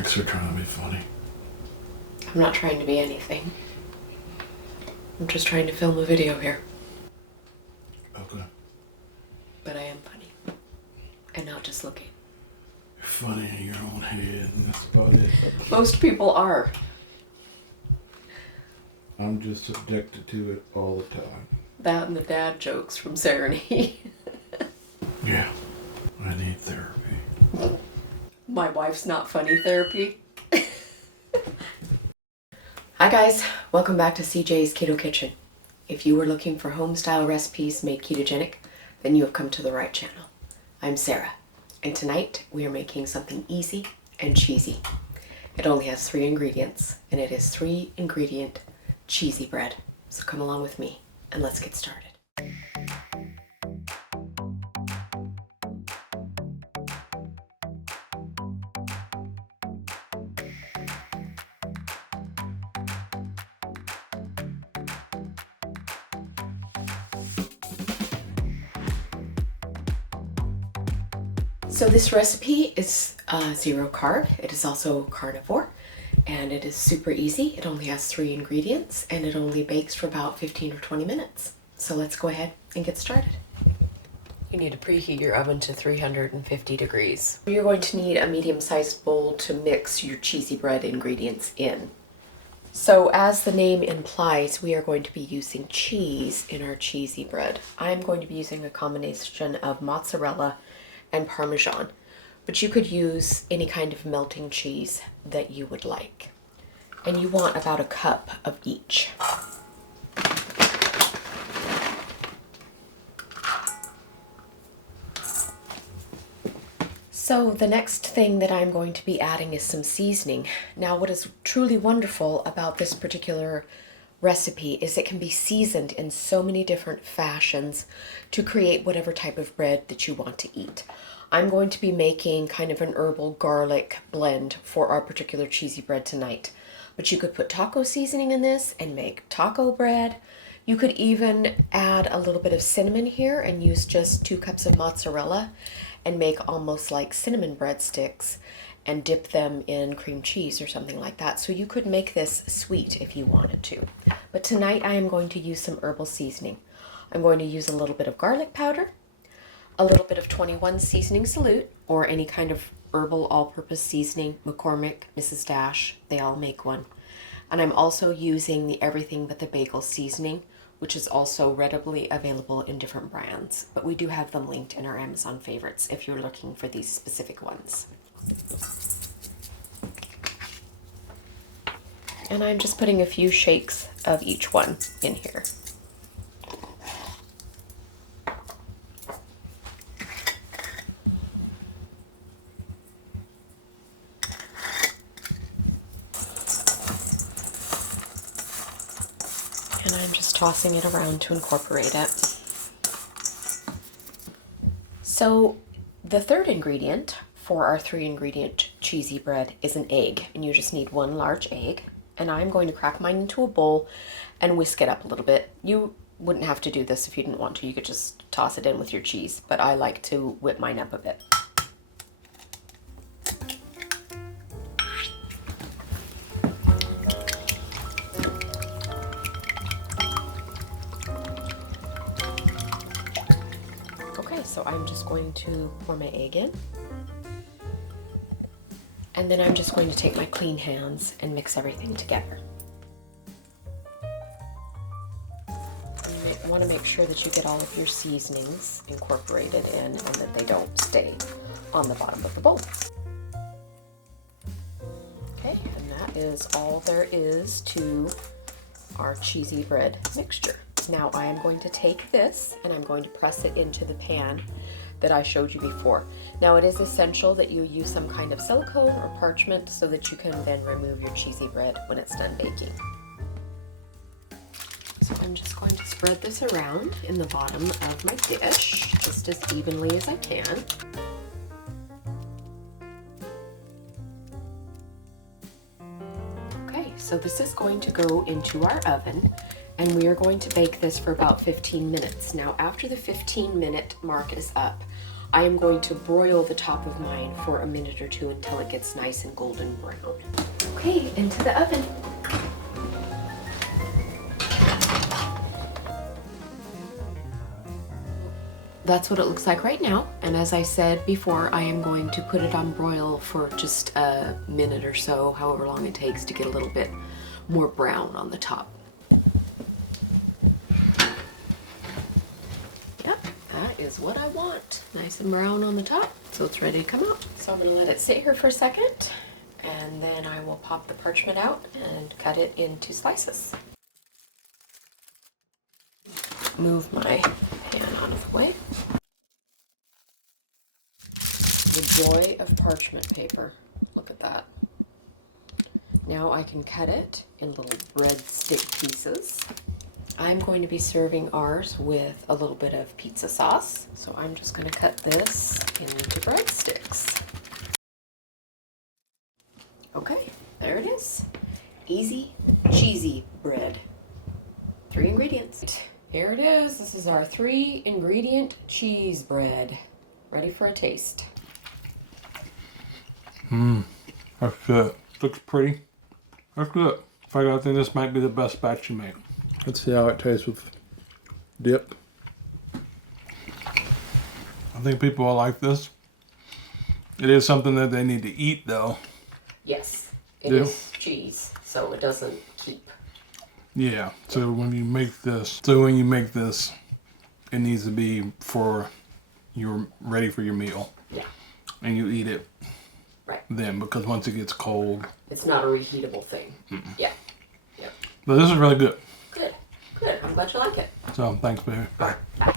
thinks they're trying to be funny. I'm not trying to be anything. I'm just trying to film a video here. Okay. But I am funny. And not just looking. You're funny in your own head, and that's about it. Most people are. I'm just addicted to it all the time. That and the dad jokes from Serenity. Yeah, I need therapy. My wife's not funny therapy. Hi guys, welcome back to CJ's Keto Kitchen. If you were looking for home-style recipes made ketogenic, then you have come to the right channel. I'm Sarah, and tonight we are making something easy and cheesy. It only has 3 ingredients, and it is 3-ingredient cheesy bread. So come along with me, and let's get started. So this recipe is zero carb. It is also carnivore, and it is super easy. It only has 3 ingredients, and it only bakes for about 15 or 20 minutes. So let's go ahead and get started. You need to preheat your oven to 350 degrees. You're going to need a medium-sized bowl to mix your cheesy bread ingredients in. So as the name implies, we are going to be using cheese in our cheesy bread. I'm going to be using a combination of mozzarella and Parmesan, but you could use any kind of melting cheese that you would like. And you want about a cup of each. So the next thing that I'm going to be adding is some seasoning. Now what is truly wonderful about this particular recipe is it can be seasoned in so many different fashions to create whatever type of bread that you want to eat. I'm going to be making kind of an herbal garlic blend for our particular cheesy bread tonight. But you could put taco seasoning in this and make taco bread. You could even add a little bit of cinnamon here and use just 2 cups of mozzarella and make almost like cinnamon breadsticks and dip them in cream cheese or something like that. So you could make this sweet if you wanted to. But tonight I am going to use some herbal seasoning. I'm going to use a little bit of garlic powder, a little bit of 21 seasoning salute, or any kind of herbal all-purpose seasoning, McCormick, Mrs. Dash, they all make one. And I'm also using the Everything But the Bagel seasoning, which is also readily available in different brands. But we do have them linked in our Amazon favorites if you're looking for these specific ones. And I'm just putting a few shakes of each one in here. And I'm just tossing it around to incorporate it. So the third ingredient for our 3-ingredient cheesy bread is an egg, and you just need 1 large egg. And I'm going to crack mine into a bowl and whisk it up a little bit. You wouldn't have to do this if you didn't want to. You could just toss it in with your cheese, but I like to whip mine up a bit. Okay, so I'm just going to pour my egg in. And then I'm just going to take my clean hands and mix everything together. You want to make sure that you get all of your seasonings incorporated in and that they don't stay on the bottom of the bowl. Okay, and that is all there is to our cheesy bread mixture. Now I am going to take this and I'm going to press it into the pan that I showed you before. Now it is essential that you use some kind of silicone or parchment so that you can then remove your cheesy bread when it's done baking. So I'm just going to spread this around in the bottom of my dish just as evenly as I can. Okay, so this is going to go into our oven and we are going to bake this for about 15 minutes. Now after the 15-minute mark is up, I am going to broil the top of mine for a minute or two until it gets nice and golden brown. Okay, into the oven. That's what it looks like right now. And as I said before, I am going to put it on broil for just a minute or so, however long it takes to get a little bit more brown on the top. Yep, that is what I want. Nice and brown on the top, so it's ready to come out. So I'm gonna let it sit here for a second, and then I will pop the parchment out and cut it into slices. Move my pan out of the way. The joy of parchment paper. Look at that. Now I can cut it in little breadstick pieces. I'm going to be serving ours with a little bit of pizza sauce. So I'm just going to cut this into breadsticks. Okay, there it is. Easy, cheesy bread. 3 ingredients. Here it is. This is our 3-ingredient cheese bread. Ready for a taste. That's good. Looks pretty. That's good. In fact, I think this might be the best batch you make. Let's see how it tastes with dip. I think people will like this. It is something that they need to eat, though. Yes, it is cheese, so it doesn't keep. Yeah, so when you make this, it needs to be for you're ready for your meal. Yeah. And you eat it right then, because once it gets cold, it's not a reheatable thing. Yeah. Yep. But this is really good. Good. I'm glad you like it. So thanks, baby. Bye. Bye.